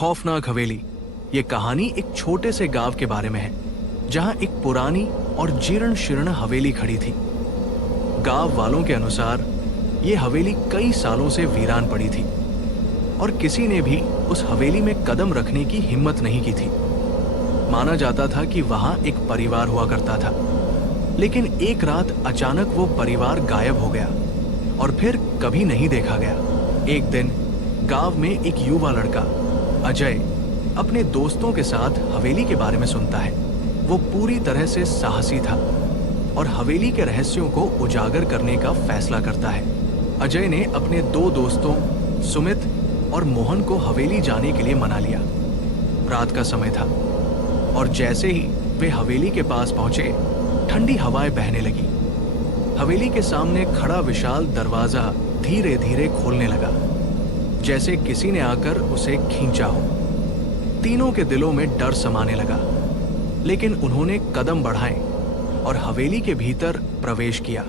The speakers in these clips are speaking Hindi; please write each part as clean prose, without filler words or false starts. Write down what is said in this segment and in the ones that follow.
खौफनाक हवेली। ये कहानी एक छोटे से गांव के बारे में है, जहां एक पुरानी और जीर्ण शीर्ण हवेली खड़ी थी। गांव वालों के अनुसार ये हवेली कई सालों से वीरान पड़ी थी और किसी ने भी उस हवेली में कदम रखने की हिम्मत नहीं की थी। माना जाता था कि वहां एक परिवार हुआ करता था, लेकिन एक रात अचानक वो परिवार गायब हो गया और फिर कभी नहीं देखा गया। एक दिन गांव में एक युवा लड़का अजय अपने दोस्तों के साथ हवेली के बारे में सुनता है। वो पूरी तरह से साहसी था और हवेली के रहस्यों को उजागर करने का फैसला करता है। अजय ने अपने दो दोस्तों सुमित और मोहन को हवेली जाने के लिए मना लिया। रात का समय था और जैसे ही वे हवेली के पास पहुंचे, ठंडी हवाएं बहने लगी। हवेली के सामने खड़ा विशाल दरवाजा धीरे धीरे खोलने लगा, जैसे किसी ने आकर उसे खींचा हो। तीनों के दिलों में डर समाने लगा, लेकिन उन्होंने कदम बढ़ाए और हवेली के भीतर प्रवेश किया।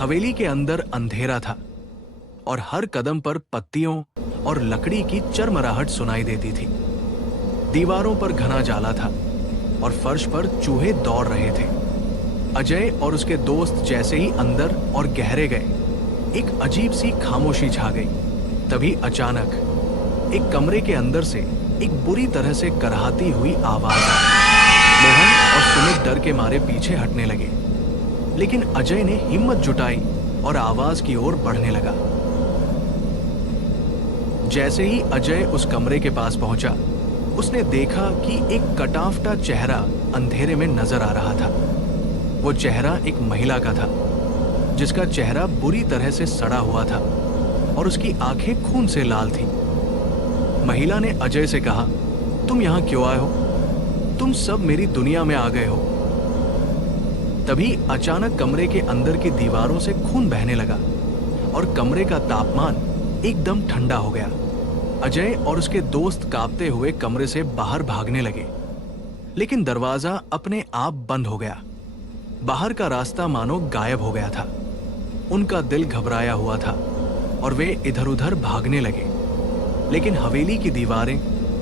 हवेली के अंदर अंधेरा था और हर कदम पर पत्तियों और लकड़ी की चरमराहट सुनाई देती थी। दीवारों पर घना जाला था और फर्श पर चूहे दौड़ रहे थे। अजय और उसके दोस्त जैसे ही अंदर और गहरे गए, एक अजीब सी खामोशी छा गई। तभी अचानक एक कमरे के अंदर से एक बुरी तरह से कराहती हुई आवाज आई। मोहन और सुमित डर के मारे पीछे हटने लगे, लेकिन अजय ने हिम्मत जुटाई और आवाज की ओर बढ़ने लगा। जैसे ही अजय उस कमरे के पास पहुंचा, उसने देखा कि एक कटाफटा चेहरा अंधेरे में नजर आ रहा था। वो चेहरा एक महिला का था, जिसका चेहरा बुरी तरह से सड़ा हुआ था और उसकी आंखें खून से लाल थीं। महिला ने अजय से कहा, तुम यहां क्यों आए हो? तुम सब मेरी दुनिया में आ गए हो। तभी अचानक कमरे के अंदर की दीवारों से खून बहने लगा और कमरे का तापमान एकदम ठंडा हो गया। अजय और उसके दोस्त कांपते हुए कमरे से बाहर भागने लगे, लेकिन दरवाजा अपने आप बंद हो गया। बाहर का रास्ता मानो गायब हो गया था। उनका दिल घबराया हुआ था और वे इधर उधर भागने लगे, लेकिन हवेली की दीवारें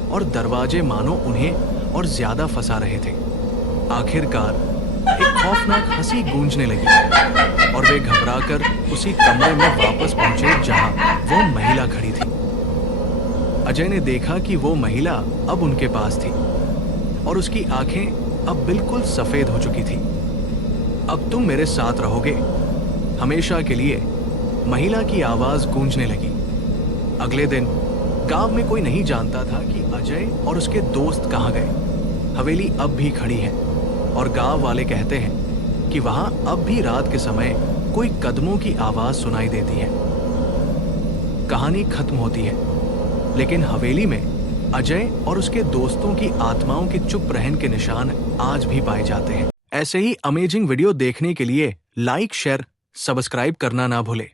और दरवाजे मानो उन्हें और ज्यादा फंसा रहे थे। आखिरकार एक खौफनाक हंसी गूंजने लगी और वे घबराकर उसी कमरे में वापस पहुंचे जहां वो महिला खड़ी थी। अजय ने देखा कि वो महिला अब उनके पास थी और उसकी आंखें अब बिल्कुल सफेद हो चुकी थी। अब तुम मेरे साथ रहोगे हमेशा के लिए, महिला की आवाज गूंजने लगी। अगले दिन गांव में कोई नहीं जानता था कि अजय और उसके दोस्त कहां गए। हवेली अब भी खड़ी है और गांव वाले कहते हैं कि वहां अब भी रात के समय कोई कदमों की आवाज सुनाई देती है। कहानी खत्म होती है, लेकिन हवेली में अजय और उसके दोस्तों की आत्माओं के चुप रहने के निशान आज भी पाए जाते हैं। ऐसे ही अमेजिंग वीडियो देखने के लिए लाइक, शेयर, सब्सक्राइब करना ना भूले।